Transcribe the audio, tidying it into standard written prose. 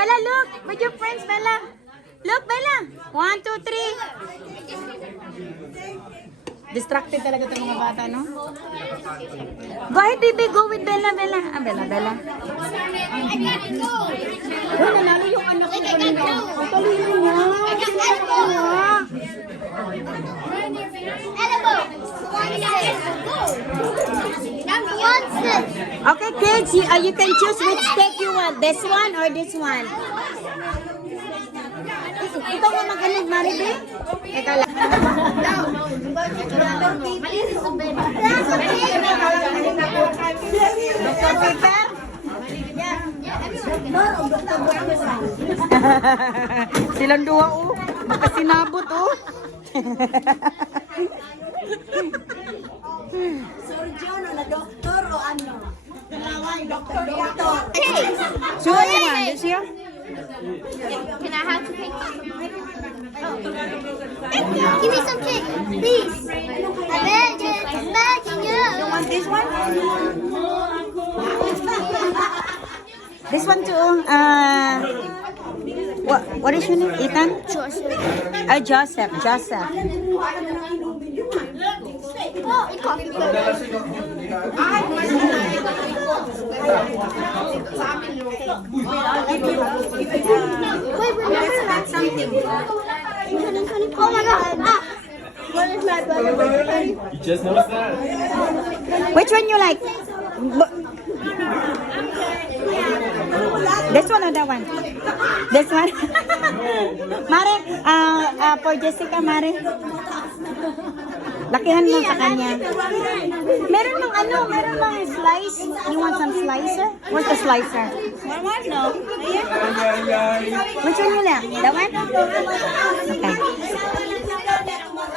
Bella, look. With your friends, Bella. Look, Bella. 1, 2, 3. Distracted talaga itong mga bata, no? Go ahead, baby. Go with Bella, Bella. Ah, Bella, Bella. Oh, nanalo yung anak ko kanina. Ang talino niya. Okay, kids, you can choose which cake you want. This one or this one? Ito mo mag-ano, Maribel? Eka lang. Dr. Peter? Silang dua, oh. Makasinabot, oh. Surgeon o na doktor o ano? Doktor. So, what you want? This here? Can I have some cake? Give me some cake, please. I beg you. You want this one? This one too. What is your name? Ethan? Joseph. Joseph. Wait, remember that something. Oh my god. Ah. What is my brother? You just noticed that? Which one you like? This one or that one? This one? Mare, for Jessica, Mare. Lakihan mo sa kanya. Meron ng meron ng slice. You want some slicer? What's the slicer? No. Which one you like? That one? Okay.